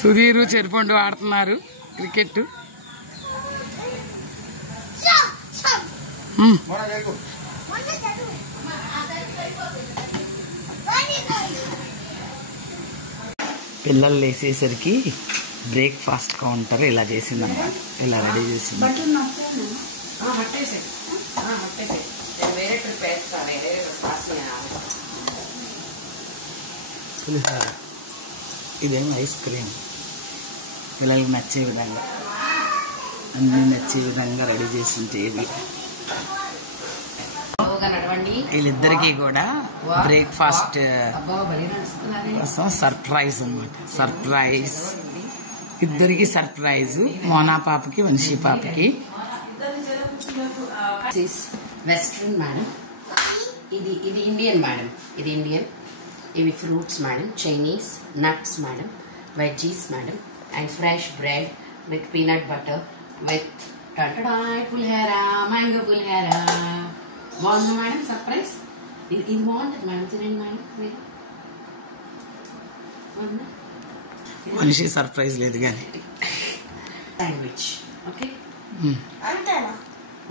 సుధీరు చెరుపండు ఆడుతున్నారు క్రికెట్. పిల్లలు లేసేసరికి breakfast counter ఇలా చేసిందన్నమాట. ఇలా రెడీ చేసింది. పులిహోర, ఇదేమో ఐస్ క్రీమ్. పిల్లలకి నచ్చే విధంగా అన్నీ నచ్చే విధంగా రెడీ చేసింది. ఇవి వీళ్ళిద్దరికీ కూడా బ్రేక్ఫాస్ట్ సర్ప్రైజ్ అన్నమాట. సర్ప్రైజ్, ఇద్దరికి సర్ప్రైజ్. మోనా పాపకి, వంశీ పాపకి. వెస్ట్రన్ మేడం, ఇది ఇండియన్ మేడం, ఇది ఇండియన్. ఇవి fruits madam, Chinese, nuts madam, veggies madam, and fresh bread with peanut butter with pulihora, mango pulihora. బాగుంది మేడం సర్ప్రైజ్. ఇది బాగుంటుంది మేడం, తినండి మేడం. మనిషి సర్ప్రైజ్ లేదు కానీ శాండ్విచ్. Okay,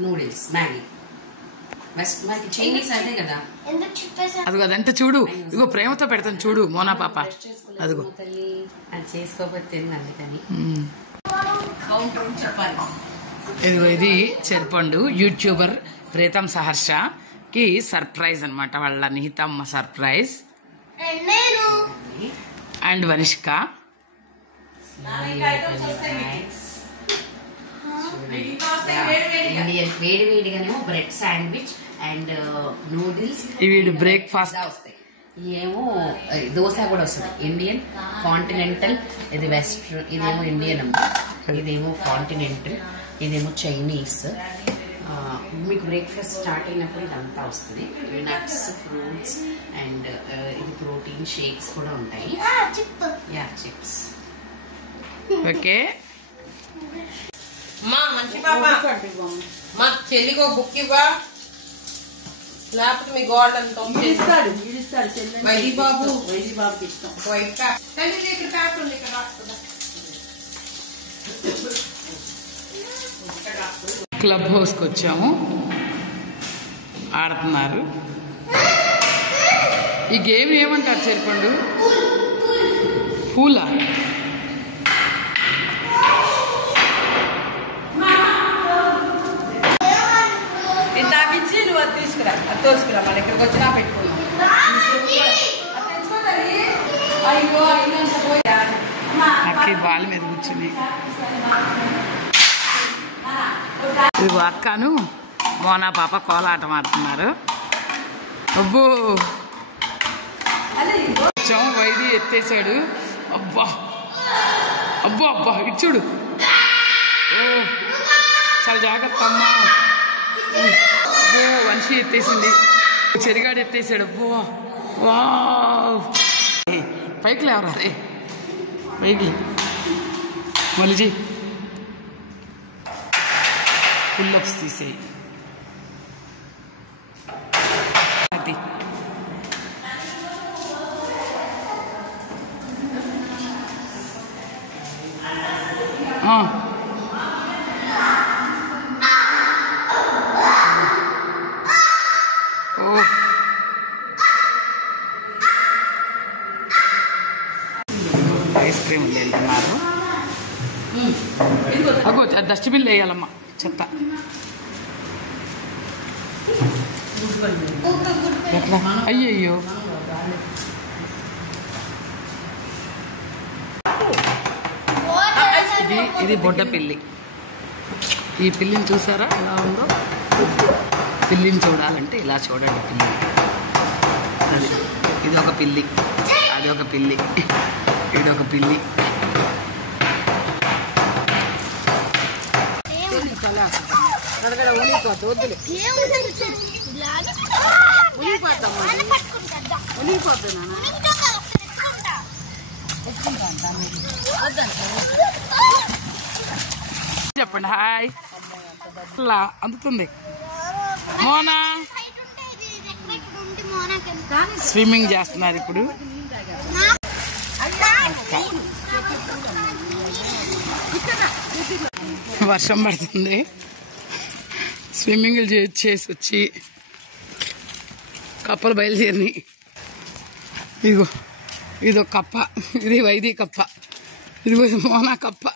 noodles, Maggi. మనకి చైనీస్ అదే కదా. అదిగో అదంటే చూడు, ఇగో ప్రేమతో పెడతాను చూడు మోనా పాప. అదిగో అది చేసుకోకపోతే అందుకని చెప్పాలి. ఇదిగో ఇది చెరుపండు యూట్యూబర్ ప్రీతం సహర్షకి సర్ప్రైజ్ అనమాట. వాళ్ళ నిహితమ్మ సర్ప్రైజ్. అండ్ వనిష్క. ఇండియన్ వేడివేడిగానేమో బ్రెడ్ శాండ్విచ్ అండ్ నూడిల్స్. ఇవి బ్రేక్ఫాస్ట్ వస్తాయి. ఏమో దోశ కూడా వస్తుంది. ఇండియన్ కాంటినెంటల్, ఇది వెస్ట్రన్, ఇదేమో ఇండియన్ అమ్మ, ఇదేమో కాంటినెంటల్, ఇదేమో చైనీస్. మీకు బ్రేక్ఫాస్ట్ స్టార్ట్ అయినప్పుడు ఇదంతా వస్తుంది. నట్స్, ఫ్రూట్స్ అండ్ ఇది ప్రోటీన్ షేక్స్ కూడా ఉంటాయి. Yeah, chips. ఓకే మా మంచి పాప, మా చెల్లికి ఒక బుక్ ఇవ్వా, లేకపోతే మీ గోల్డ్ అంతా వైది బాబు ఇష్టం. వైట్ పేపర్ ఇక్కడ పేపర్ ఉంది. క్లబ్ హౌస్కి వచ్చాము, ఆడుతున్నారు. ఈ గేమ్ ఏమంటారు చెరుపండు? పూలా? నువ్వు అది తీసుకురా, అది తోసుకురా. మన ఇక్కడికి వచ్చినా పెట్టుకున్నాం. అక్క బాల్ మీద కూర్చుని. ఇదిగో అక్కను మోనా పాప కోలాటం ఆడుతున్నారు. అబ్బో కొంచెం వైది ఎత్తేసాడు. అబ్బా అబ్బా అబ్బా ఇచ్చుడు. ఓ చాలా జాగ్రత్త అమ్మా. అబ్బో వంశీ ఎత్తేసింది, చెరిగాడు ఎత్తేసాడు. అబ్బో వా, పైకి లేవరా రే, పైకి మళ్ళీ పుల్లప్స్ తీసేయి. అది ఐస్ క్రీమ్ వెళ్తున్నారు. అగో డస్ట్బిన్ వేయాలమ్మా, చెత్త. అయ్యయ్యో ఇది బొడ్డ పిల్లి. ఈ పిల్లిని చూసారా ఎలా ఉందో? పిల్లిని చూడాలంటే ఇలా చూడండి. పిల్లి అది, ఇది ఒక పిల్లి, అది ఒక పిల్లి, ఇది ఒక పిల్లి. చెప్పండి హాయ్. అలా అందుతుంది. మోనా స్విమ్మింగ్ చేస్తున్నారు ఇప్పుడు. వర్షం పడుతుంది. స్విమ్మింగ్లు చేసి వచ్చి కప్పలు బయలుదేరినాయి. ఇదిగో ఇదో కప్ప, ఇది వైదీ కప్ప, ఇదిగో ఇది మోనా కప్ప.